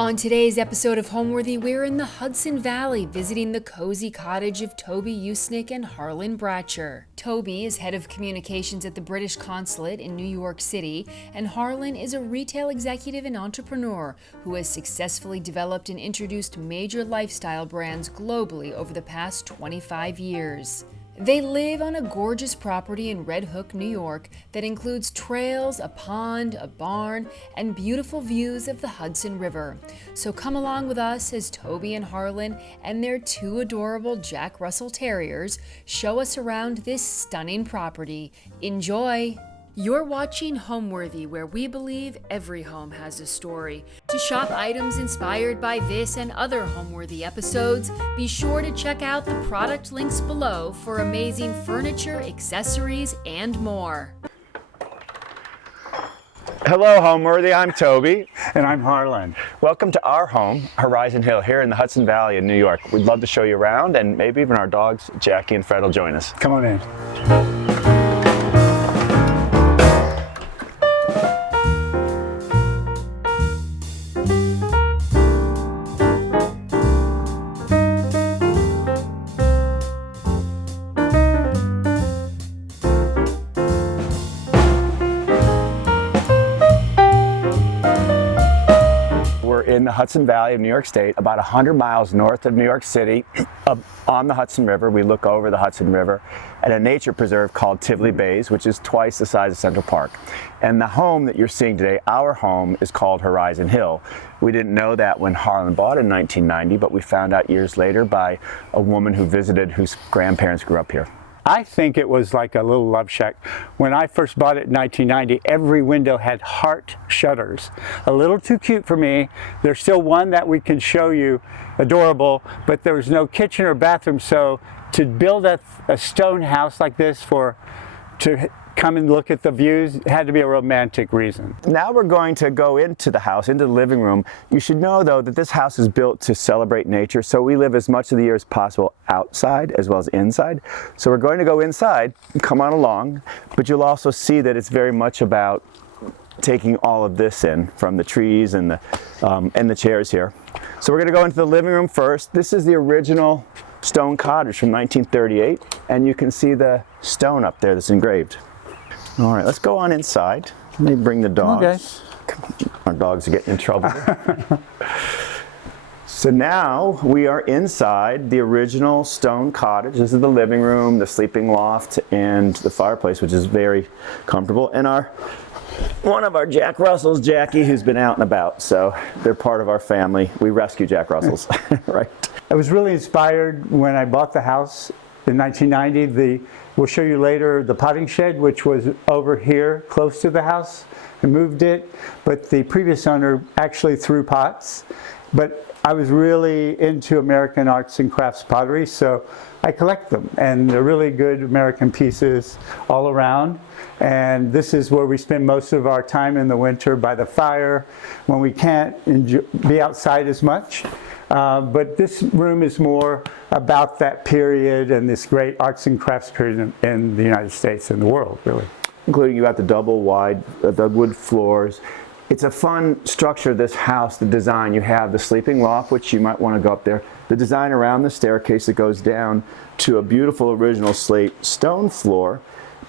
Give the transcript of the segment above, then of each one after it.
On today's episode of Homeworthy, we're in the Hudson Valley visiting the cozy cottage of Toby Usnik and Harlan Bratcher. Toby is head of communications at the British consulate in New York City, and Harlan is a retail executive and entrepreneur who has successfully developed and introduced major lifestyle brands globally over the past 25 years. They live on a gorgeous property in Red Hook, New York that includes trails, a pond, a barn, and beautiful views of the Hudson River. So come along with us as Toby and Harlan and their two adorable Jack Russell Terriers show us around this stunning property. Enjoy! You're watching Homeworthy, where we believe every home has a story. To shop items inspired by this and other Homeworthy episodes, be sure to check out the product links below for amazing furniture, accessories, and more. Hello, Homeworthy. I'm Toby. And I'm Harlan. Welcome to our home, Horizon Hill, here in the Hudson Valley in New York. We'd love to show you around, and maybe even our dogs, Jackie and Fred, will join us. Come on in. In the Hudson Valley of New York State, about 100 miles north of New York City, on the Hudson River. We look over the Hudson River at a nature preserve called Tivoli Bays, which is twice the size of Central Park. And the home that you're seeing today, our home, is called Horizon Hill. We didn't know that when Harlan bought it in 1990, but we found out years later by a woman who visited whose grandparents grew up here. I think it was like a little love shack. When I first bought it in 1990, every window had heart shutters. A little too cute for me. There's still one that we can show you, adorable, but there was no kitchen or bathroom, so to build a stone house like this to come and look at the views, it had to be a romantic reason. Now we're going to go into the house, into the living room. You should know, though, that this house is built to celebrate nature, so we live as much of the year as possible outside as well as inside. So we're going to go inside, come on along, but you'll also see that it's very much about taking all of this in, from the trees and the chairs here. So we're going to go into the living room first. This is the original stone cottage from 1938, and you can see the stone up there that's engraved. All right, let's go on inside. Let me bring the dogs. Okay. Our dogs are getting in trouble. So now we are inside the original stone cottage. This is the living room, the sleeping loft, and the fireplace, which is very comfortable. And one of our Jack Russells, Jackie, who's been out and about, so they're part of our family. We rescue Jack Russells, right? I was really inspired when I bought the house in 1990. We'll show you later the potting shed, which was over here close to the house, and moved it. But the previous owner actually threw pots. But I was really into American arts and crafts pottery, so I collect them. And they're really good American pieces all around. And this is where we spend most of our time in the winter, by the fire, when we can't be outside as much. But this room is more about that period and this great arts and crafts period in the United States and the world, really. Including you got the double wide, the wood floors. It's a fun structure, this house, the design. You have the sleeping loft, which you might want to go up there. The design around the staircase that goes down to a beautiful original slate stone floor.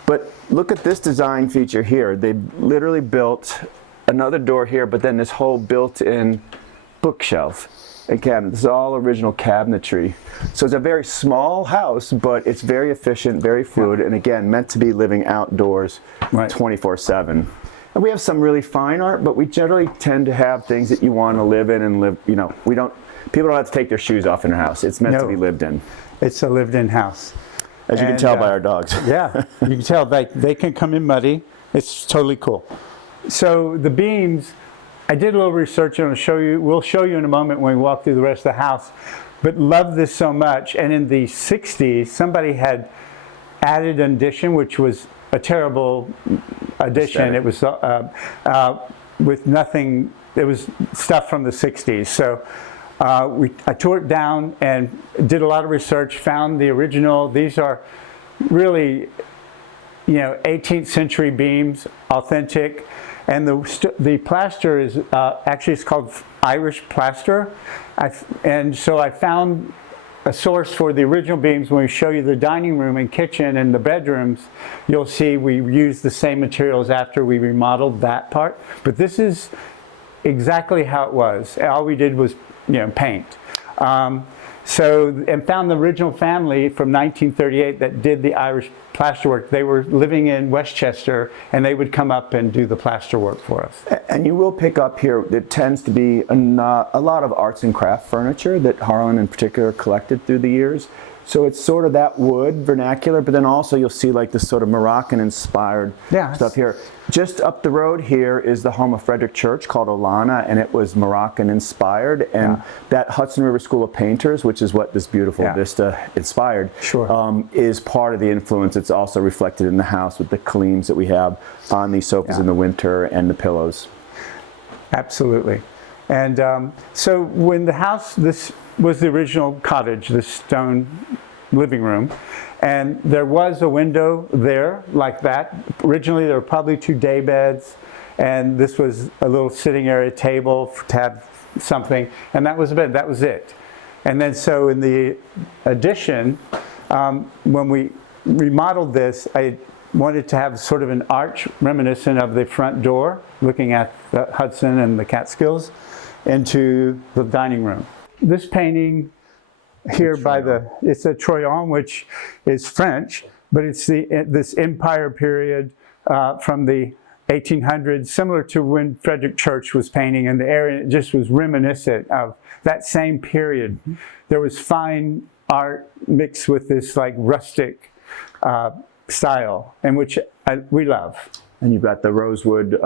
But look at this design feature here. They literally built another door here, but then this whole built-in bookshelf. Again, this is all original cabinetry. So it's a very small house, but it's very efficient, very fluid, and again, meant to be living outdoors 24/7. And we have some really fine art, but we generally tend to have things that you want to live in and live, people don't have to take their shoes off in their house. It's meant to be lived in. It's a lived-in house. As you can tell by our dogs. Yeah, you can tell they can come in muddy. It's totally cool. So the beams, I did a little research and we'll show you in a moment when we walk through the rest of the house, but love this so much. And in the 60s, somebody had added an addition, which was a terrible addition. It was with nothing, it was stuff from the 60s. So I tore it down and did a lot of research, found the original. These are really, 18th century beams, authentic. And the plaster is actually, it's called Irish plaster. And so I found a source for the original beams. When we show you the dining room and kitchen and the bedrooms, you'll see we used the same materials after we remodeled that part. But this is exactly how it was. All we did was, paint. And found the original family from 1938 that did the Irish plasterwork. They were living in Westchester, and they would come up and do the plasterwork for us. And you will pick up here, there tends to be a lot of arts and craft furniture that Harlan in particular collected through the years. So it's sort of that wood vernacular, but then also you'll see like this sort of Moroccan-inspired stuff here. Just up the road here is the home of Frederick Church called Olana, and it was Moroccan-inspired. And that Hudson River School of Painters, which is what this beautiful vista inspired, is part of the influence. It's also reflected in the house with the Kaleems that we have on these sofas in the winter and the pillows. Absolutely. And so when the house, this was the original cottage, the stone living room, and there was a window there like that. Originally there were probably 2 day beds, and this was a little sitting area table to have something, and that was a bed, that was it. And then so in the addition, when we remodeled this, I wanted to have sort of an arch reminiscent of the front door, looking at the Hudson and the Catskills, into the dining room. This painting here it's a Troyon, which is French, but it's this Empire period from the 1800s, similar to when Frederick Church was painting in the area. It just was reminiscent of that same period. There was fine art mixed with this like rustic style, and which we love. And you've got the rosewood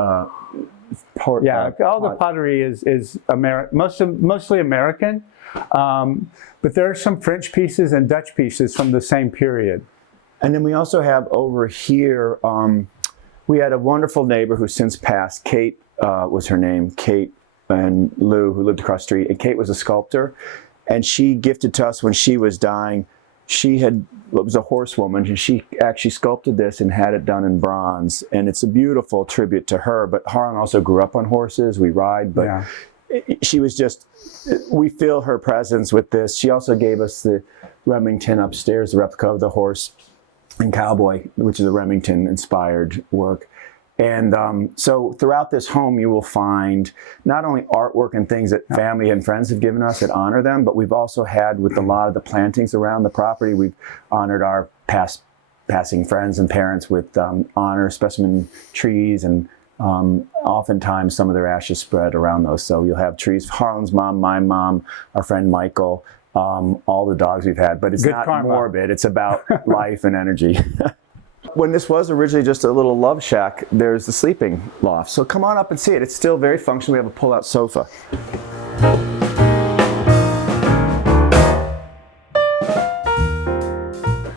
all the pottery is mostly American, but there are some French pieces and Dutch pieces from the same period. And then we also have over here, we had a wonderful neighbor who since passed. Kate was her name, Kate and Lou, who lived across the street. And Kate was a sculptor, and she gifted to us when she was dying. It was a horsewoman, and she actually sculpted this and had it done in bronze. And it's a beautiful tribute to her. But Harlan also grew up on horses. We ride, but she was we feel her presence with this. She also gave us the Remington upstairs, the replica of the horse and cowboy, which is a Remington-inspired work. And so throughout this home, you will find not only artwork and things that family and friends have given us that honor them, but we've also had, with a lot of the plantings around the property, we've honored our passing friends and parents with honor specimen trees, and oftentimes some of their ashes spread around those. So you'll have trees, Harlan's mom, my mom, our friend Michael, all the dogs we've had. But it's not morbid, it's about life and energy. When this was originally just a little love shack, there's the sleeping loft. So come on up and see it. It's still very functional. We have a pull-out sofa.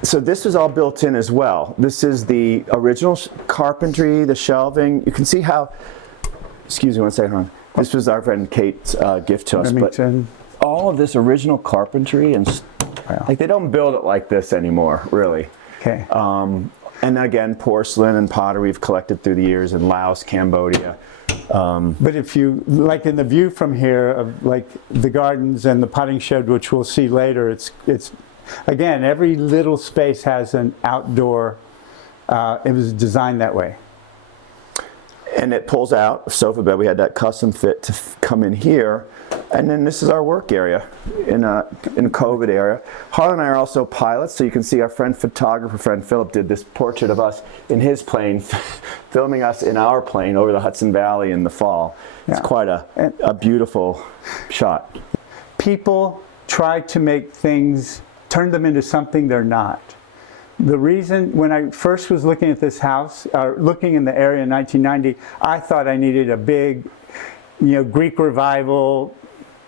So this was all built in as well. This is the original carpentry, the shelving. You can see how, excuse me one second, hon. This was our friend Kate's gift to us. Remington. But all of this original carpentry, and like they don't build it like this anymore, really. Okay. And again, porcelain and pottery we've collected through the years in Laos, Cambodia. But if you, like in the view from here of like the gardens and the potting shed, which we'll see later, it's again, every little space has an outdoor, it was designed that way. And it pulls out a sofa bed. We had that custom fit to come in here. And then this is our work area in a COVID area. Harlan and I are also pilots, so you can see our photographer friend Philip did this portrait of us in his plane, filming us in our plane over the Hudson Valley in the fall. It's quite a beautiful shot. People try to make things, turn them into something they're not. The reason, when I first was looking at this house, looking in the area in 1990, I thought I needed a big, Greek revival,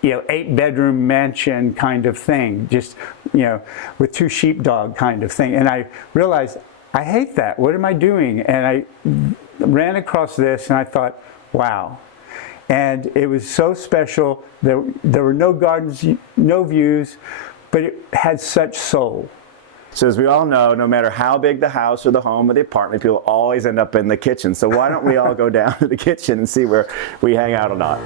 8-bedroom mansion kind of thing, just, with 2 sheepdog kind of thing. And I realized, I hate that. What am I doing? And I ran across this and I thought, wow. And it was so special. There were no gardens, no views, but it had such soul. So as we all know, no matter how big the house or the home or the apartment, people always end up in the kitchen. So why don't we all go down to the kitchen and see where we hang out or not?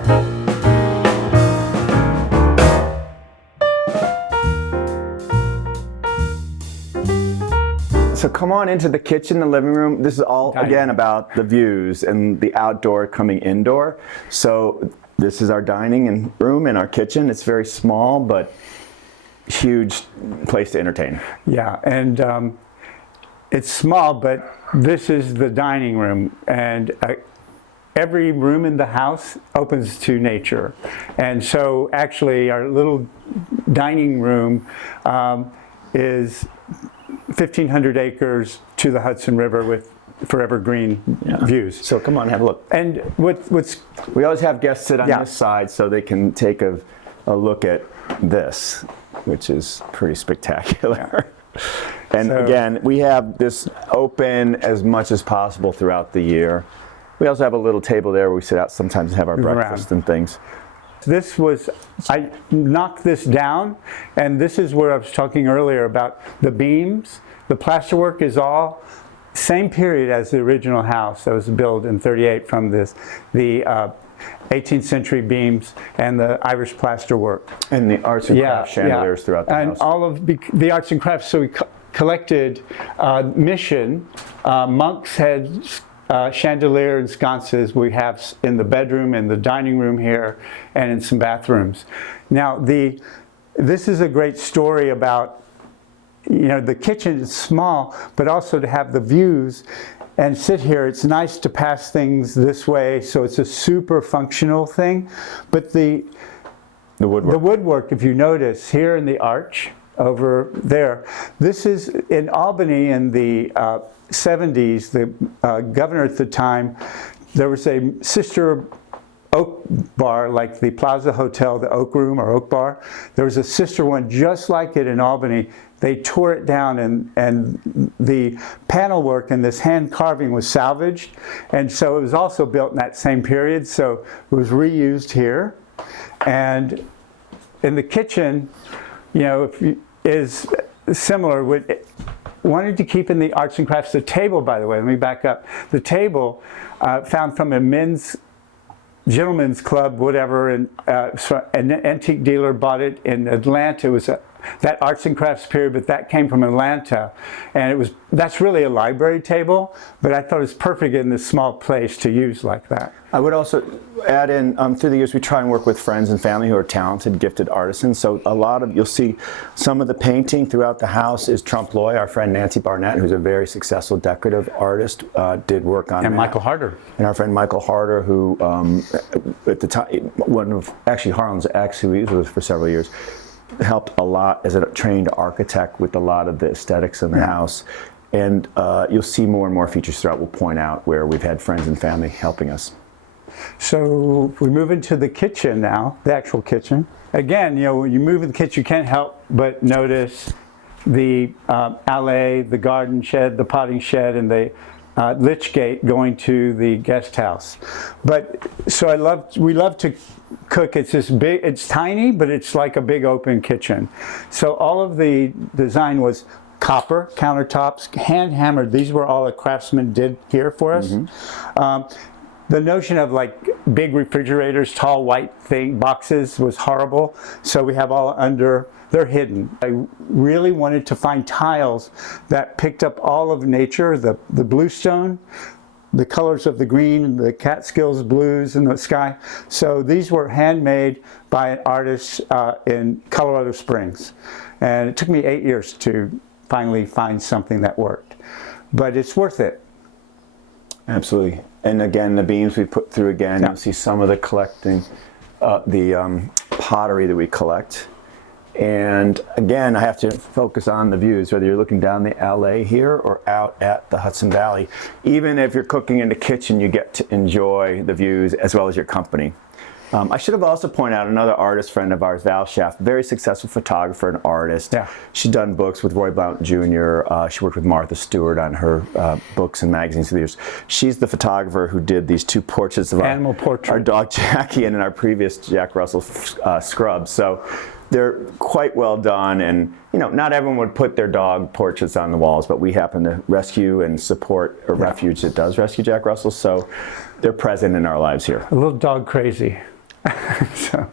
So come on into the kitchen, the living room. This is all, Dining. again, about the views and the outdoor coming indoor. So this is our dining room and our kitchen. It's very small, but huge place to entertain. Yeah, and it's small, but this is the dining room, and every room in the house opens to nature. And so actually our little dining room is 1,500 acres to the Hudson River with forever green views. So come on, have a look. And what's We always have guests sit on this side so they can take a look at this, which is pretty spectacular. And So, again, we have this open as much as possible throughout the year. We also have a little table there where we sit out sometimes and have our breakfast and things. this was, I knocked this down, and this is where I was talking earlier about the beams. The plasterwork is all same period as the original house that was built in '38 from the 18th century beams and the Irish plasterwork. And the arts and crafts chandeliers throughout the and house. all of the arts and crafts. So we collected mission. Monks had chandelier and sconces we have in the bedroom and the dining room here and in some bathrooms. Now this is a great story about, you know, the kitchen is small, but also to have the views and sit here. It's nice to pass things this way, so it's a super functional thing. But the woodwork, if you notice here in the arch over there, this is in Albany in the 70s. The governor at the time, there was a sister oak bar like the Plaza Hotel, the Oak Room or Oak Bar. There was a sister one just like it in Albany. They tore it down, and the panel work and this hand carving was salvaged, and so it was also built in that same period, so it was reused here. And in the kitchen, you know, is similar. Wanted to keep in the arts and crafts. The table, by the way, let me back up. The table found from a gentleman's club, whatever, and an antique dealer bought it in Atlanta. It was that arts and crafts period, but that came from Atlanta, and that's really a library table, but I thought it was perfect in this small place to use like that. I would also add in, through the years we try and work with friends and family who are talented, gifted artisans, so you'll see some of the painting throughout the house is trompe l'oeil. Our friend Nancy Barnett, who's a very successful decorative artist, did work on that. And Michael Harder. And our friend Michael Harder, who at the time, Harlan's ex, who he was with for several years, helped a lot as a trained architect with a lot of the aesthetics in the house. And you'll see more and more features throughout. We'll point out where we've had friends and family helping us. So we move into the kitchen now, the actual kitchen. Again, you know, when you move in the kitchen, you can't help but notice the alley, the garden shed, the potting shed, and the lich gate going to the guest house. But so we love to cook. It's this big, it's tiny, but it's like a big open kitchen. So all of the design was copper countertops, hand hammered. These were all a craftsman did here for us. The notion of like big refrigerators, tall white boxes was horrible. So we have all they're hidden. I really wanted to find tiles that picked up all of nature, the bluestone, the colors of the green, the Catskills blues in the sky. So these were handmade by an artist in Colorado Springs. And it took me 8 years to finally find something that worked. But it's worth it. Absolutely. And again, the beams we put through again, you'll see some of the collecting, the pottery that we collect. And again, I have to focus on the views, whether you're looking down the LA here or out at the Hudson Valley. Even if you're cooking in the kitchen, you get to enjoy the views as well as your company. I should have also pointed out another artist friend of ours, Val Schaff, very successful photographer and artist. Yeah. She's done books with Roy Blount Jr. She worked with Martha Stewart on her books and magazines through the years. She's the photographer who did these two portraits of our dog Jackie and in our previous Jack Russell scrubs. So they're quite well done, and you know, not everyone would put their dog portraits on the walls, but we happen to rescue and support a refuge that does rescue Jack Russell, so they're present in our lives here. A little dog crazy. So.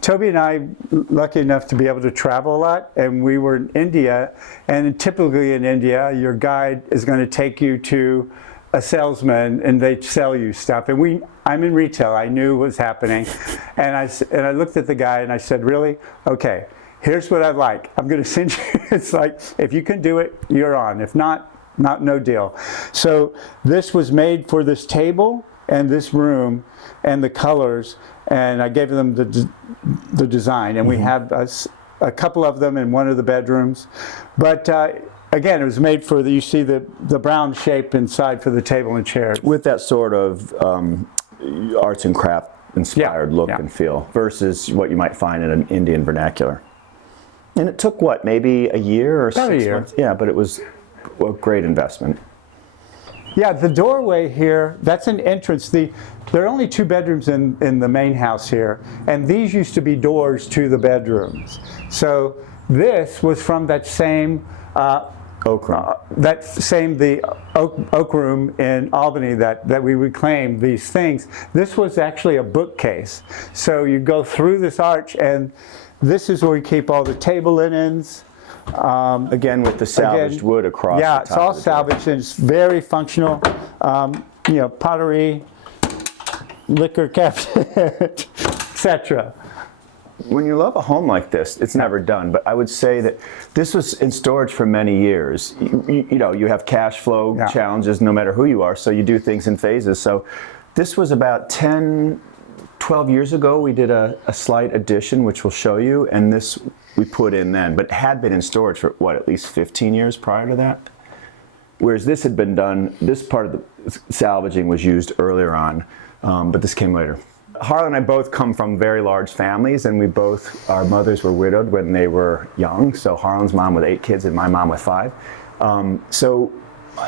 Toby and I, lucky enough to be able to travel a lot, and we were in India, and typically in India, your guide is going to take you to a salesman and they sell you stuff. And I'm in retail, I knew what was happening, and I looked at the guy and I said, really? Okay, here's what I'd like. I'm going to send you, it's like, if you can do it, you're on. If not, no deal. So this was made for this table and this room and the colors, and I gave them the design, and we have a couple of them in one of the bedrooms. But again, it was made for you see the brown shape inside for the table and chairs. With that sort of arts and craft inspired look and feel versus what you might find in an Indian vernacular. And it took what, maybe a year or about 6 a year. months? Yeah, but it was a great investment. Yeah, the doorway here, that's an entrance. There are only 2 bedrooms in the main house here, and these used to be doors to the bedrooms. So this was from that same Oak room. the oak room in Albany that we reclaimed these things. This was actually a bookcase. So you go through this arch, and this is where we keep all the table linens. Again, with the salvaged wood across Yeah, the top it's all of the door. salvaged, and it's very functional. Pottery, liquor cabinet, etc. When you love a home like this, it's never done, but I would say that this was in storage for many years. You have cash flow challenges no matter who you are, so you do things in phases. So this was about 12 years ago, we did a slight addition, which we'll show you, and this we put in then, but it had been in storage for, at least 15 years prior to that? Whereas this had been done, this part of the salvaging was used earlier on, but this came later. Harlan and I both come from very large families, and our mothers were widowed when they were young, so Harlan's mom with 8 kids and my mom with 5. So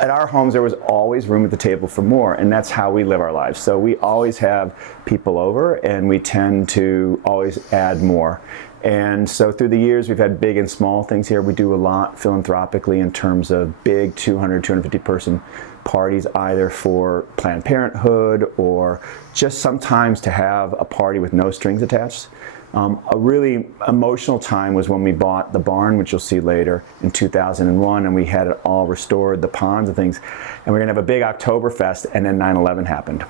at our homes, there was always room at the table for more, and that's how we live our lives. So we always have people over, and we tend to always add more. And so through the years, we've had big and small things here. We do a lot philanthropically in terms of big 200, 250 person parties, either for Planned Parenthood or just sometimes to have a party with no strings attached. A really emotional time was when we bought the barn, which you'll see later, in 2001, and we had it all restored, the ponds and things. And we were gonna have a big Oktoberfest, and then 9/11 happened.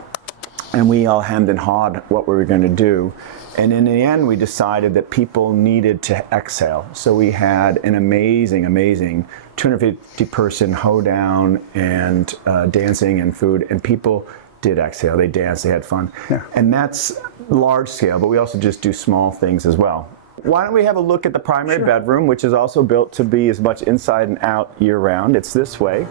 And we all hemmed and hawed what we were gonna do. And in the end, we decided that people needed to exhale. So we had an amazing 250 person hoedown and dancing and food, and people did exhale. They danced, they had fun. Yeah. And that's large scale, but we also just do small things as well. Why don't we have a look at the primary bedroom, which is also built to be as much inside and out year round. It's this way.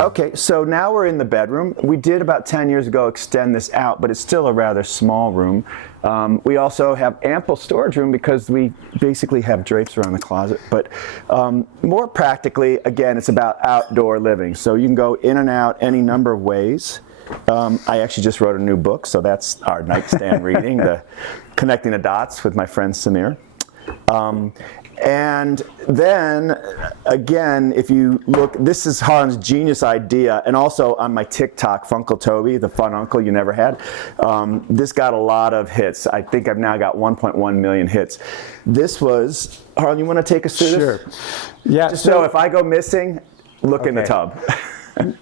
Okay, so now we're in the bedroom. We did about 10 years ago extend this out, but it's still a rather small room. We also have ample storage room because we basically have drapes around the closet. But more practically, again, it's about outdoor living. So you can go in and out any number of ways. I actually just wrote a new book, so that's our nightstand reading, Connecting the Dots with my friend Samir. And then, again, if you look, this is Harlan's genius idea, and also on my TikTok, Funkle Toby, the fun uncle you never had. This got a lot of hits. I think I've now got 1.1 million hits. This was, Harlan, you want to take us through this? Sure. Yeah. So if I go missing, look in the tub.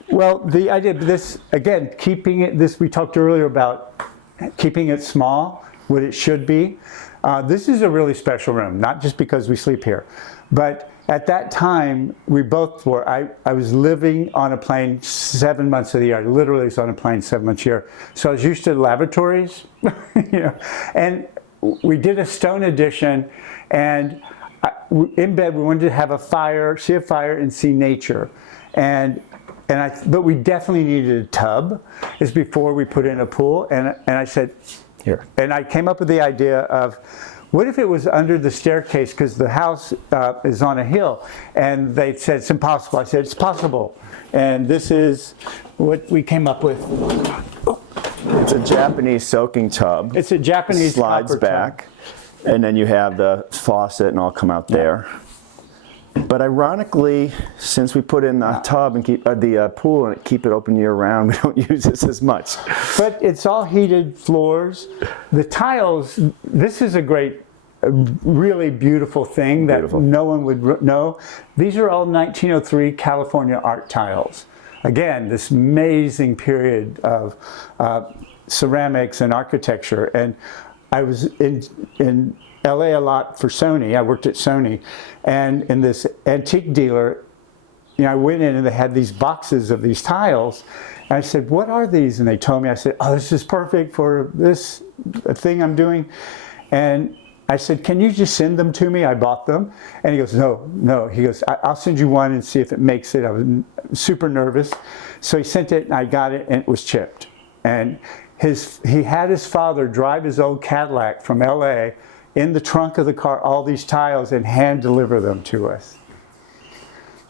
Well, the idea of this, again, keeping it, we talked earlier about keeping it small, what it should be. This is a really special room, not just because we sleep here, but at that time, we both were, I was living on a plane 7 months of the year. I literally was on a plane 7 months a year. So I was used to lavatories, and we did a stone addition, and in bed, we wanted to have a fire, see a fire and see nature. But we definitely needed a tub. Is before we put in a pool, and I said, here. And I came up with the idea of, what if it was under the staircase, because the house is on a hill, and they said it's impossible. I said it's possible, and this is what we came up with. It's a Japanese soaking tub. It's a Japanese slides copper back, tub. and then you have the faucet, and all come out there. But ironically, since we put in the tub and keep the pool and keep it open year round, we don't use this as much. But it's all heated floors. The tiles, this is a really beautiful thing that no one would know. These are all 1903 California art tiles. Again, this amazing period of ceramics and architecture. And I was in LA a lot for Sony. I worked at Sony, and in this antique dealer, I went in and they had these boxes of these tiles, and I said, "What are these?" And they told me. I said, "Oh, this is perfect for this thing I'm doing." And I said, "Can you just send them to me? I bought them." And he goes, No. He goes, "I'll send you one and see if it makes it." I was super nervous, so he sent it, and I got it, and it was chipped. And he had his father drive his old Cadillac from LA in the trunk of the car, all these tiles, and hand deliver them to us.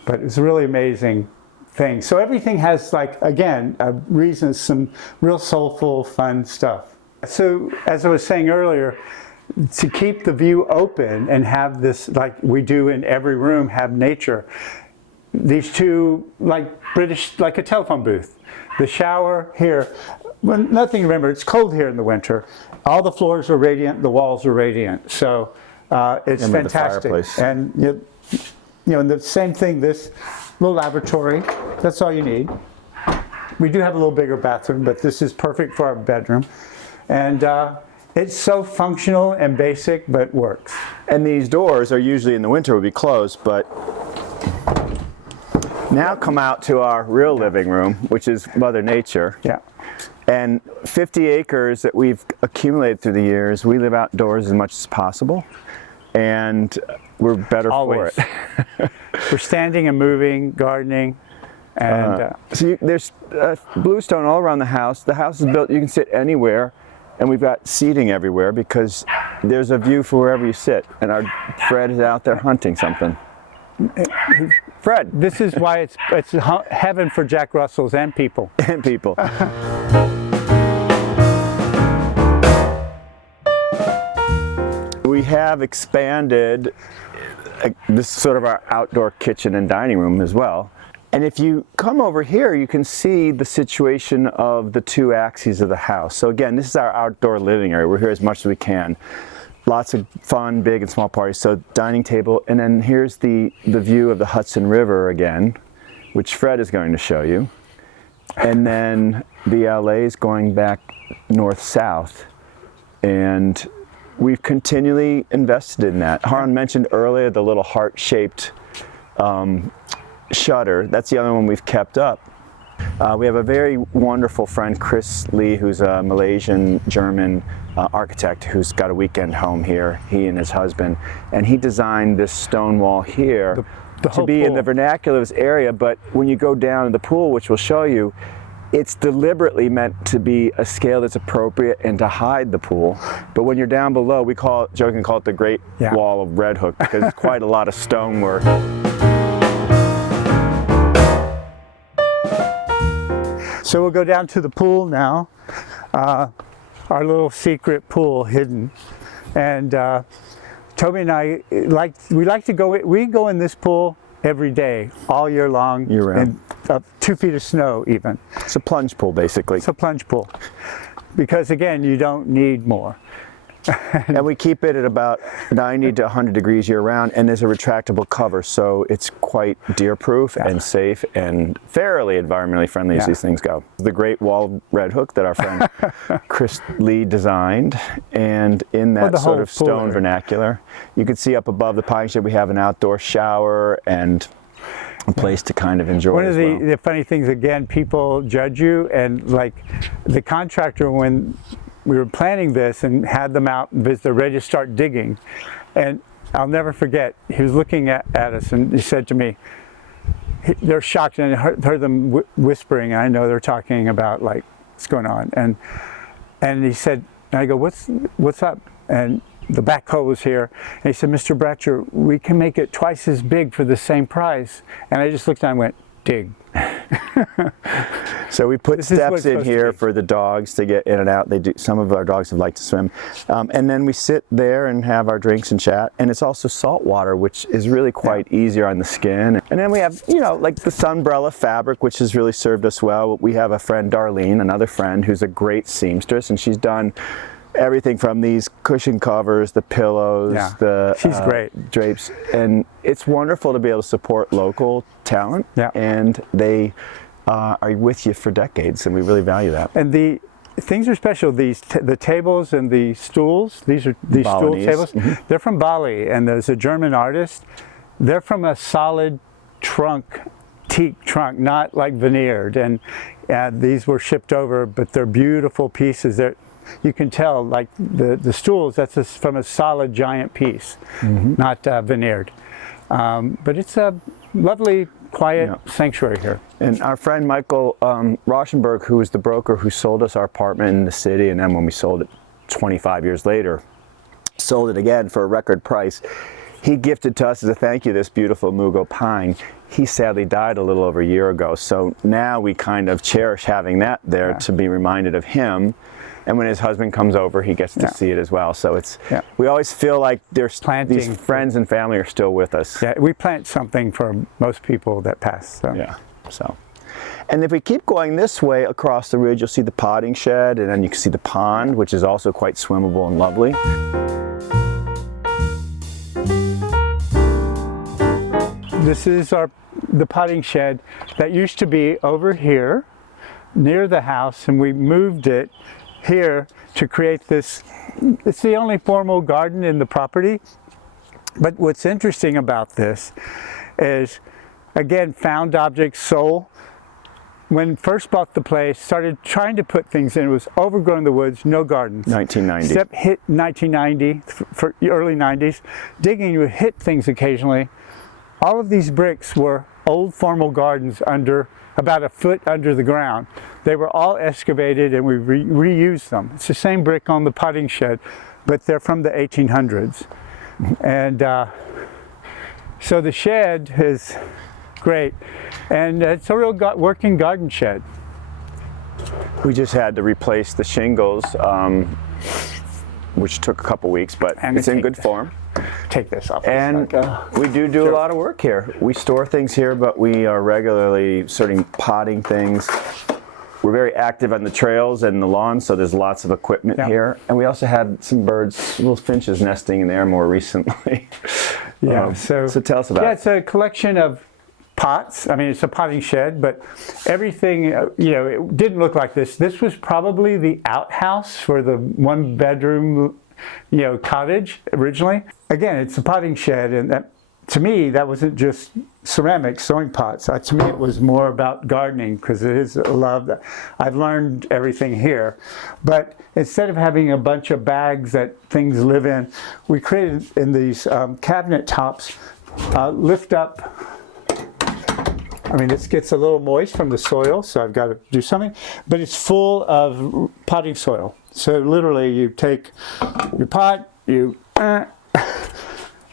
But it's a really amazing thing. So everything has, like, again, a reason, some real soulful, fun stuff. So as I was saying earlier, to keep the view open and have this, like we do in every room, have nature. These two, like British, like a telephone booth. The shower here, well, nothing to remember, it's cold here in the winter. All the floors are radiant, the walls are radiant. So it's fantastic. And and the same thing, this little lavatory, that's all you need. We do have a little bigger bathroom, but this is perfect for our bedroom. And it's so functional and basic, but works. And these doors are usually in the winter would be closed, but now come out to our real living room, which is Mother Nature. Yeah. And 50 acres that we've accumulated through the years, we live outdoors as much as possible, and we're better Always. for it. We're standing and moving, gardening, and so there's bluestone all around the house. The house is built, you can sit anywhere, and we've got seating everywhere because there's a view for wherever you sit, and our Fred is out there hunting something. Fred! This is why it's heaven for Jack Russells and people. And people. We have expanded this is sort of our outdoor kitchen and dining room as well. And if you come over here, you can see the situation of the two axes of the house. So again, this is our outdoor living area. We're here as much as we can. Lots of fun, big and small parties. So dining table, and then here's the view of the Hudson River again, which Fred is going to show you. And then the LA is going back north-south. And we've continually invested in that. Harlan mentioned earlier the little heart-shaped shutter. That's the other one we've kept up. We have a very wonderful friend, Chris Lee, who's a Malaysian-German architect who's got a weekend home here, he and his husband, and he designed this stone wall here to be in the vernacular of this area, but when you go down to the pool, which we'll show you, it's deliberately meant to be a scale that's appropriate and to hide the pool. But when you're down below, we jokingly call it the Great Wall of Red Hook because it's quite a lot of stonework. So we'll go down to the pool now, our little secret pool hidden. And Toby and I, we go in this pool every day, all year long. Year round. And 2 feet of snow even. It's a plunge pool, basically. It's a plunge pool. Because again, you don't need more. And we keep it at about 90 to 100 degrees year round, and there's a retractable cover, so it's quite deer-proof and safe and fairly environmentally friendly as these things go. The Great Wall of Red Hook that our friend Chris Lee designed, and in that sort of stone vernacular, you can see up above the pine shed we have an outdoor shower and a place to kind of enjoy. One of the funny things, again, people judge you, and like the contractor, when we were planning this and had them out and they're ready to start digging, and I'll never forget, he was looking at us and he said to me, they're shocked, and I heard them whispering, and I know they're talking about like what's going on, and he said, and I go, what's up? And the backhoe was here, and he said, Mr. Bratcher, we can make it twice as big for the same price. And I just looked at him and went, dig. So we put This is what steps it's in supposed to here be. for the dogs to get in and out. They do. Some of our dogs have liked to swim, and then we sit there and have our drinks and chat. And it's also salt water, which is really quite easier on the skin. And then we have, you know, like the sunbrella fabric, which has really served us well. We have a friend, Darlene, another friend, who's a great seamstress, and she's done everything from these cushion covers, the pillows, the She's great. drapes, and it's wonderful to be able to support local talent. Yeah. And they are with you for decades, and we really value that. And the things are special. These the tables and the stools. These are these stool Balinese. tables. They're from Bali, and there's a German artist. They're from a solid trunk, teak trunk, not like veneered. And these were shipped over, but they're beautiful pieces. You can tell, like the stools. That's from a solid giant piece, not veneered. But it's a lovely, quiet sanctuary here. And our friend Michael Rauschenberg, who was the broker who sold us our apartment in the city, and then when we sold it 25 years later, sold it again for a record price. He gifted to us as a thank you this beautiful Mugo pine. He sadly died a little over a year ago, so now we kind of cherish having that there to be reminded of him. And when his husband comes over, he gets to see it as well. So it's we always feel like there's these friends and family are still with us. Yeah, we plant something for most people that pass. So. Yeah. So, and if we keep going this way across the ridge, you'll see the potting shed, and then you can see the pond, which is also quite swimmable and lovely. This is the potting shed that used to be over here near the house, and we moved it here to create this. It's the only formal garden in the property. But what's interesting about this is, again, found objects, soul. When first bought the place, started trying to put things in. It was overgrown in the woods, no gardens. 1990. Step hit 1990, for early 90s. Digging, you would hit things occasionally. All of these bricks were old formal gardens under about a foot under the ground. They were all excavated, and we reused them. It's the same brick on the potting shed, but they're from the 1800s. And so the shed is great, and it's a real working garden shed. We just had to replace the shingles, which took a couple weeks, but it's in good form. Take this off. And we do a lot of work here. We store things here, but we are regularly potting things. We're very active on the trails and the lawn, so there's lots of equipment here. And we also had some birds, little finches nesting in there more recently. So tell us about it. Yeah, it's a collection of pots. I mean, it's a potting shed, but everything, it didn't look like this. This was probably the outhouse for the one bedroom, cottage originally. Again, it's a potting shed, and that, to me, that wasn't just ceramic sewing pots. To me, it was more about gardening, because it is a love that I've learned everything here. But instead of having a bunch of bags that things live in, we created in these cabinet tops, lift up. I mean, this gets a little moist from the soil, so I've got to do something. But it's full of potting soil. So literally, you take your pot,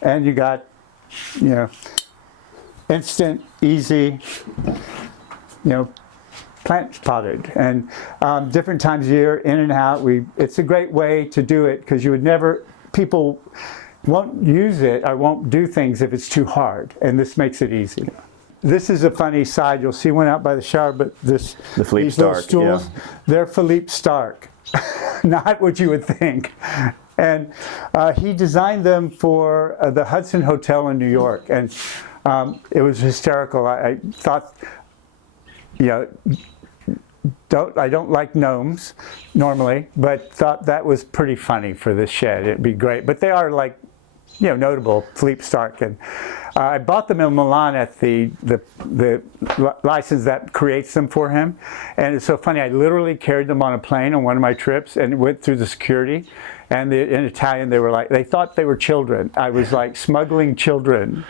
and you got, instant, easy, plant potted. And different times of year, in and out. It's a great way to do it, because people won't use it or won't do things if it's too hard, and this makes it easy. This is a funny side. You'll see one out by the shower, but these little stools, they're Philippe Starck. Not what you would think. And he designed them for the Hudson Hotel in New York, and it was hysterical. I thought, I don't like gnomes normally, but thought that was pretty funny for this shed. It'd be great. But they are notable, Philippe Starck. And I bought them in Milan at the license that creates them for him. And it's so funny, I literally carried them on a plane on one of my trips and went through the security. And in Italian, they thought they were children. I was like smuggling children.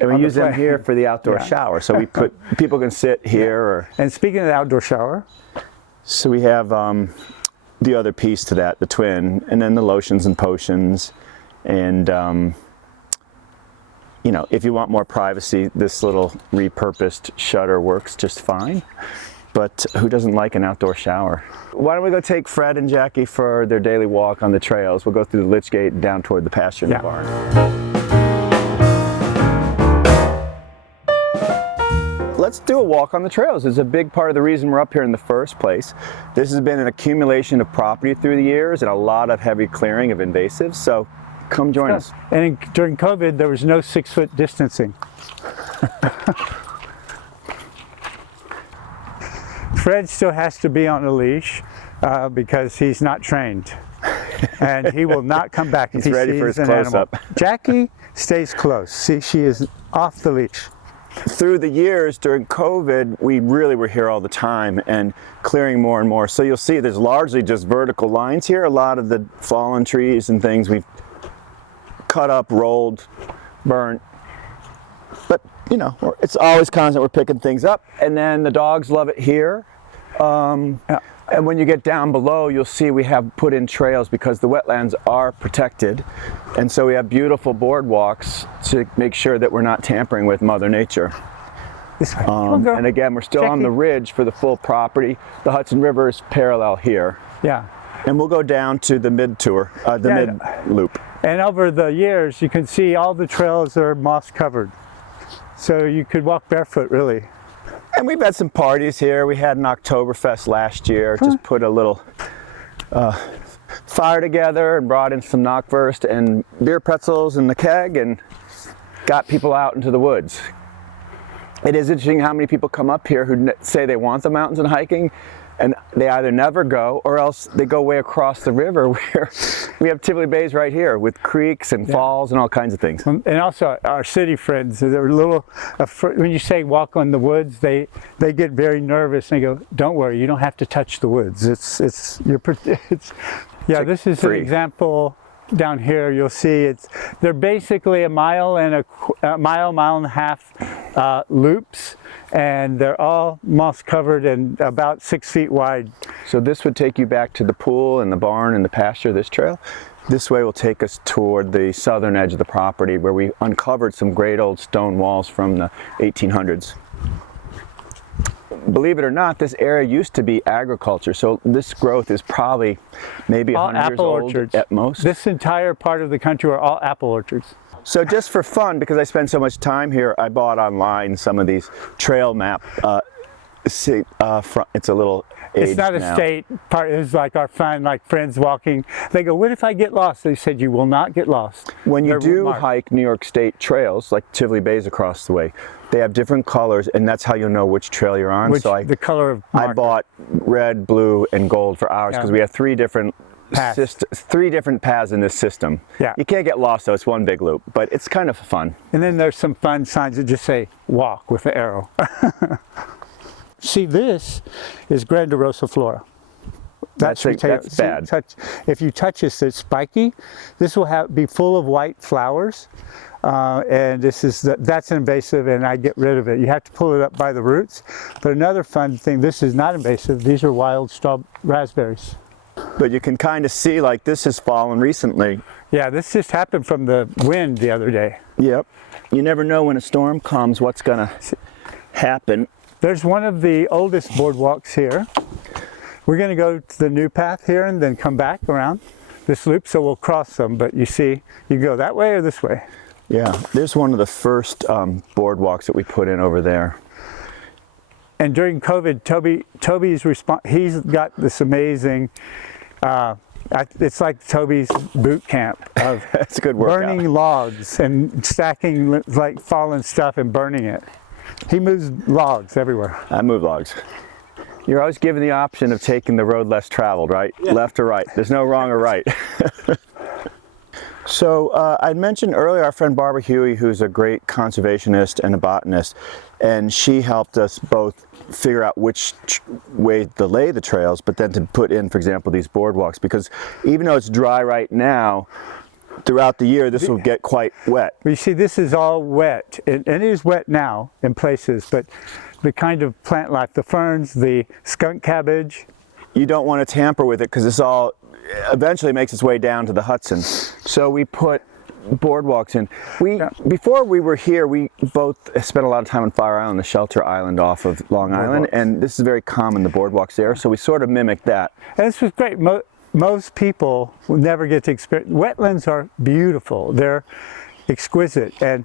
And we use them here for the outdoor shower. So people can sit here. And speaking of the outdoor shower. So we have the other piece to that, the twin, and then the lotions and potions. And you know, if you want more privacy, this little repurposed shutter works just fine. But who doesn't like an outdoor shower? Why don't we go take Fred and Jackie for their daily walk on the trails? We'll go through the lich gate and down toward the pasture in the barn. Let's do a walk on the trails. It's a big part of the reason we're up here in the first place. This has been an accumulation of property through the years and a lot of heavy clearing of invasives, so come join us. And during COVID, there was no 6-foot distancing. Fred still has to be on a leash because he's not trained. And he will not come back if he ready sees for his an animal. close-up. Jackie stays close. See, she is off the leash. Through the years during COVID, we really were here all the time and clearing more and more. So you'll see there's largely just vertical lines here. A lot of the fallen trees and things we've cut up, rolled, burnt. But, you know, it's always constant. We're picking things up. And then the dogs love it here. And when you get down below, you'll see we have put in trails because the wetlands are protected. And so we have beautiful boardwalks to make sure that we're not tampering with Mother Nature. This way. And again, we're still on the ridge for the full property. The Hudson River is parallel here. Yeah. And we'll go down to the mid-tour, mid loop. And over the years, you can see all the trails are moss covered. So you could walk barefoot, really. And we've had some parties here. We had an Oktoberfest last year. Just put a little fire together and brought in some knockwurst and beer pretzels in the keg and got people out into the woods. It is interesting how many people come up here who say they want the mountains and hiking, and they either never go or else they go way across the river where we have Tivoli Bays right here with creeks and falls and all kinds of things. And also our city friends, they're a little, when you say walk on the woods, they get very nervous and they go, don't worry, you don't have to touch the woods. This is free. an example down here. You'll see they're basically a mile and a half loops, and they're all moss covered and about 6 feet wide. So this would take you back to the pool and the barn and the pasture, this trail. This way will take us toward the southern edge of the property where we uncovered some great old stone walls from the 1800s. Believe it or not, this area used to be agriculture, so this growth is probably maybe 100 years old at most. This entire part of the country are all apple orchards. So just for fun, because I spend so much time here, I bought online some of these trail map. It's a little aged It's not a now. state part. It's like our fun, like friends walking. They go, what if I get lost? They said, you will not get lost. When you They're do marked. hike New York State trails, like Tivoli Bays across the way, they have different colors, and that's how you'll know which trail you're on. The color of marker. I bought red, blue, and gold for ours because we have three different paths in this system. Yeah. You can't get lost though, it's one big loop, but it's kind of fun. And then there's some fun signs that just say, walk with the arrow. See, this is Grandirosa flora. That's bad. If you touch this, it's spiky. This will be full of white flowers. And that's invasive, and I get rid of it. You have to pull it up by the roots. But another fun thing, this is not invasive. These are wild raspberries. But you can kind of see like this has fallen recently. Yeah, this just happened from the wind the other day. Yep. You never know when a storm comes what's gonna happen. There's one of the oldest boardwalks here. We're gonna go to the new path here and then come back around this loop, so we'll cross them. But you see, you go that way or this way. Yeah, there's one of the first boardwalks that we put in over there. And during COVID, he's got this amazing, it's like Toby's boot camp of That's a good workout. burning logs and stacking like fallen stuff and burning it. He moves logs everywhere. I move logs. You're always given the option of taking the road less traveled, right? Yeah. Left or right. There's no wrong or right. So I mentioned earlier our friend Barbara Huey, who's a great conservationist and a botanist, and she helped us both figure out which way to lay the trails, but then to put in, for example, these boardwalks, because even though it's dry right now, throughout the year this will get quite wet. You see, this is all wet, and it is wet now in places, but the kind of plant life, the ferns, the skunk cabbage. You don't want to tamper with it because this all eventually makes its way down to the Hudson. So we put boardwalks in. Before we were here, we both spent a lot of time on Fire Island, the shelter island off of Long Island, and this is very common, the boardwalks there, so we sort of mimicked that. And this was great. Most people will never get to experience. Wetlands are beautiful. They're exquisite, and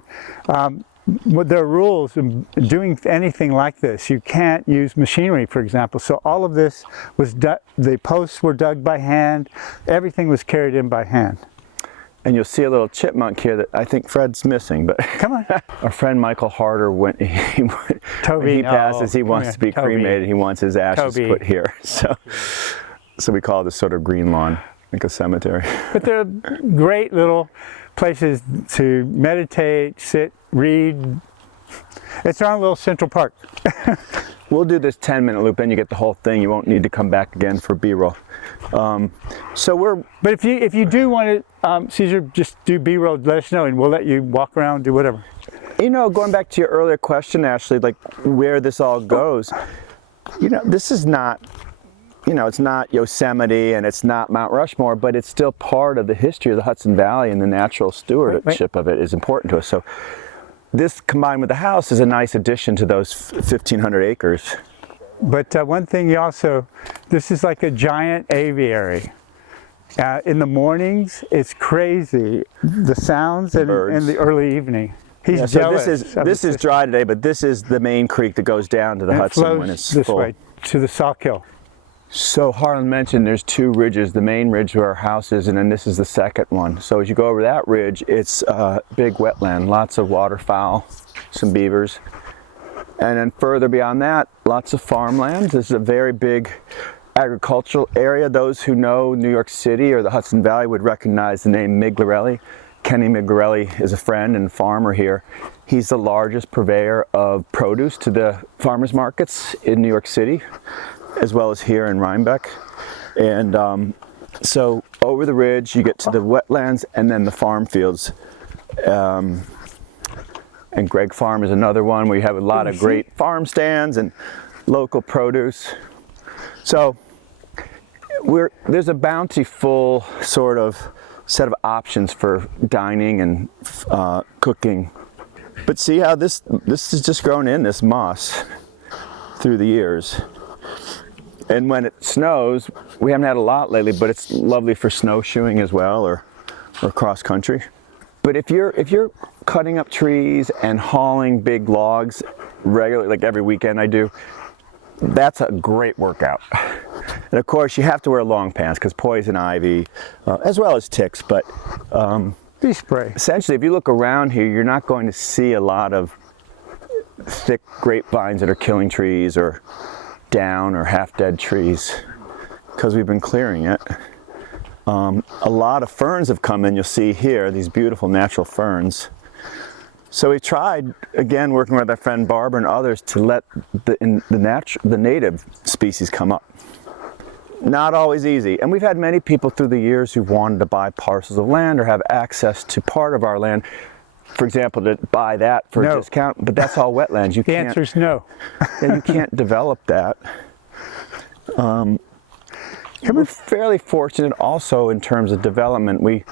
there are rules in doing anything like this. You can't use machinery, for example. So all of this was the posts were dug by hand. Everything was carried in by hand. And you'll see a little chipmunk here that I think Fred's missing, but come on. Our friend Michael Harder, when he passes, he wants to be cremated. He wants his ashes put here. So we call this sort of green lawn, like a cemetery. But they're great little places to meditate, sit, read. It's our own little Central Park. We'll do this 10-minute loop, then you get the whole thing. You won't need to come back again for B-roll. But if you do want to, Caesar, just do B-roll, let us know, and we'll let you walk around, do whatever. You know, going back to your earlier question, Ashley, like where this all goes, you know, this is not, you know, it's not Yosemite and it's not Mount Rushmore, but it's still part of the history of the Hudson Valley, and the natural stewardship of it is important to us. So this combined with the house is a nice addition to those 1,500 acres. But one thing this is like a giant aviary. In the mornings, it's crazy, the sounds, and in the early evening. He's jealous. This is dry today, but this is the main creek that goes down to the Hudson when it's this full. way to the Sawkill. So Harlan mentioned there's two ridges, the main ridge where our house is, and then this is the second one. So as you go over that ridge, it's a big wetland, lots of waterfowl, some beavers. And then further beyond that, lots of farmland. This is a very big agricultural area. Those who know New York City or the Hudson Valley would recognize the name Miglarelli. Kenny Miglarelli is a friend and farmer here. He's the largest purveyor of produce to the farmers markets in New York City, as well as here in Rhinebeck. And so over the ridge you get to the wetlands and then the farm fields. And Gregg Farm is another one where you have a lot of great farm stands and local produce. So there's a bountiful sort of set of options for dining and cooking. But see how this has just grown in, this moss, through the years. And when it snows, we haven't had a lot lately, but it's lovely for snowshoeing as well, or cross country. But if you're cutting up trees and hauling big logs regularly, like every weekend I do, that's a great workout. And of course you have to wear long pants because poison ivy, as well as ticks, but bee spray. Essentially, if you look around here, you're not going to see a lot of thick grapevines that are killing trees or down or half dead trees because we've been clearing it. A lot of ferns have come in. You'll see here these beautiful natural ferns. So we tried, again, working with our friend Barbara and others, to let the native species come up. Not always easy. And we've had many people through the years who wanted to buy parcels of land or have access to part of our land. For example, to buy that for a discount, but that's all wetlands. The answer is no. And you can't develop that. We're fairly fortunate also in terms of development. We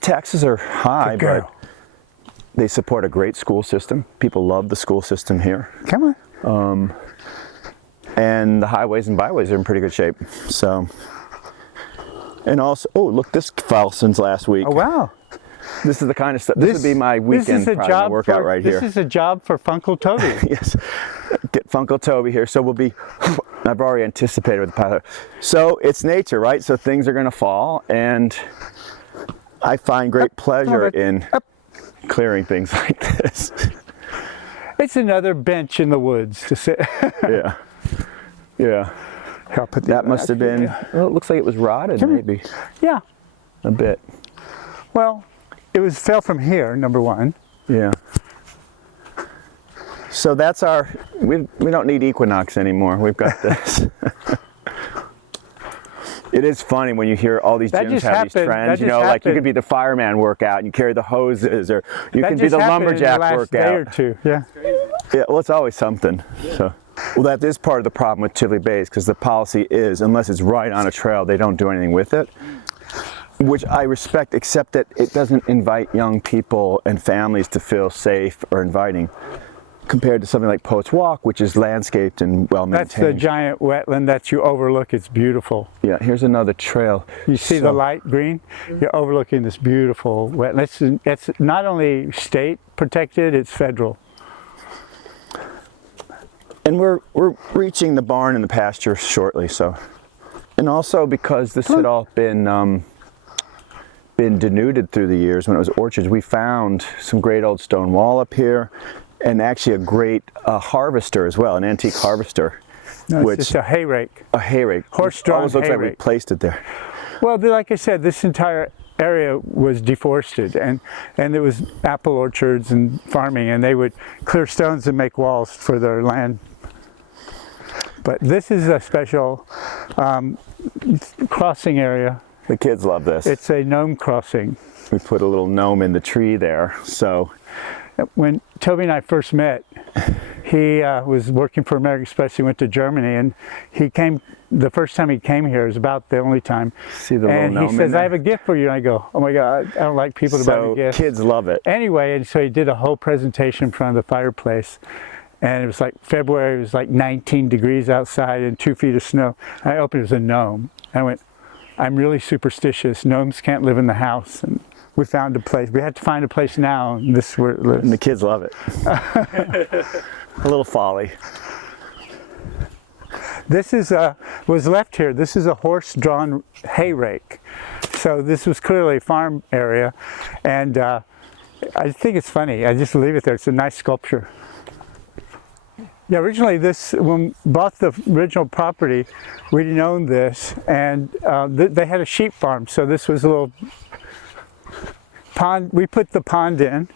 taxes are high, but they support a great school system. People love the school system here. Come on. And the highways and byways are in pretty good shape. So, and also, oh, look, this file since last week. Oh, wow. This is the kind of stuff, this would be my weekend workout right here. This is a job for Funkle Toby. Yes, get Funkle Toby here. So I've already anticipated with the pilot. So it's nature, right? So things are gonna fall, and I find great pleasure in clearing things like this. It's another bench in the woods to sit. Yeah. That must have been, well, it looks like it was rotted maybe. Yeah. A bit. Well, it fell from here, number one. Yeah. So that's we don't need Equinox anymore. We've got this. It is funny when you hear all these gyms have these trends, like you could be the fireman workout and you carry the hoses, or you can be the lumberjack workout. Day or two. Yeah. Yeah, well, it's always something. So, well, that is part of the problem with Tivoli Bays, because the policy is, unless it's right on a trail, they don't do anything with it. which I respect, except that it doesn't invite young people and families to feel safe or inviting, compared to something like Poet's Walk, which is landscaped and well maintained. That's the giant wetland that you overlook. It's beautiful. Yeah, here's another trail. You see the light green? You're overlooking this beautiful wetland. It's not only state protected, it's federal. And we're reaching the barn and the pasture shortly, so. And also because this had all been denuded through the years when it was orchards, we found some great old stone wall up here, and actually a great harvester as well, an antique harvester. No, it's just a hay rake. A hay rake. Horse-drawn almost looks hay like we rake. placed it there. Well, like I said, this entire area was deforested, and it was apple orchards and farming, and they would clear stones and make walls for their land. But this is a special crossing area. The kids love this. It's a gnome crossing. We put a little gnome in the tree there, so. When Toby and I first met, he was working for American Express. He went to Germany, and he came, the first time he came here is about the only time. See the little gnome And he says, in there? I have a gift for you. And I go, oh my God, I don't like people to buy me gifts. Kids love it. Anyway, and so he did a whole presentation in front of the fireplace. And it was like February, it was like 19 degrees outside and 2 feet of snow. And I opened it, it was a gnome. I went, I'm really superstitious. Gnomes can't live in the house. And we found a place. We had to find a place now, and this is where it lives. And the kids love it. A little folly. This is was left here. This is a horse-drawn hay rake. So this was clearly a farm area, and I think it's funny. I just leave it there. It's a nice sculpture. Yeah, originally when we bought the original property, we didn't own this, and they had a sheep farm. So this was a little pond. We put the pond in.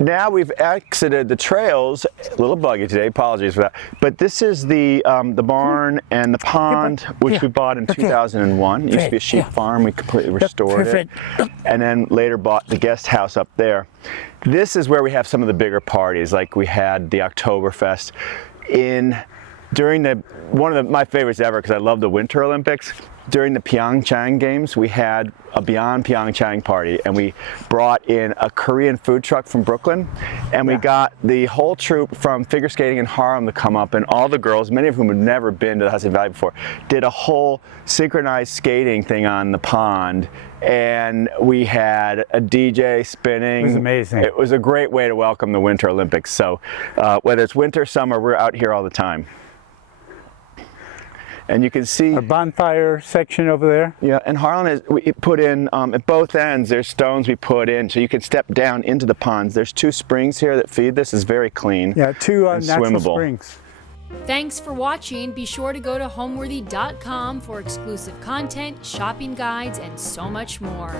Now we've exited the trails. A little buggy today, apologies for that. But this is the barn and the pond, which we bought in 2001. It used to be a sheep farm. We completely restored it. And then later bought the guest house up there. This is where we have some of the bigger parties, like we had the Oktoberfest during one of my favorites ever, because I love the Winter Olympics. During the Pyeongchang games, we had a Beyond Pyeongchang party, and we brought in a Korean food truck from Brooklyn, and we got the whole troop from figure skating in Harlem to come up, and all the girls, many of whom had never been to the Hudson Valley before, did a whole synchronized skating thing on the pond, and we had a DJ spinning. It was amazing. It was a great way to welcome the Winter Olympics. So whether it's winter, summer, we're out here all the time. And you can see a bonfire section over there. Yeah, and Harlan we put in at both ends. There's stones we put in, so you can step down into the ponds. There's 2 springs here that feed this. Is very clean. Yeah, 2 natural swimmable springs. Thanks for watching. Be sure to go to homeworthy.com for exclusive content, shopping guides, and so much more.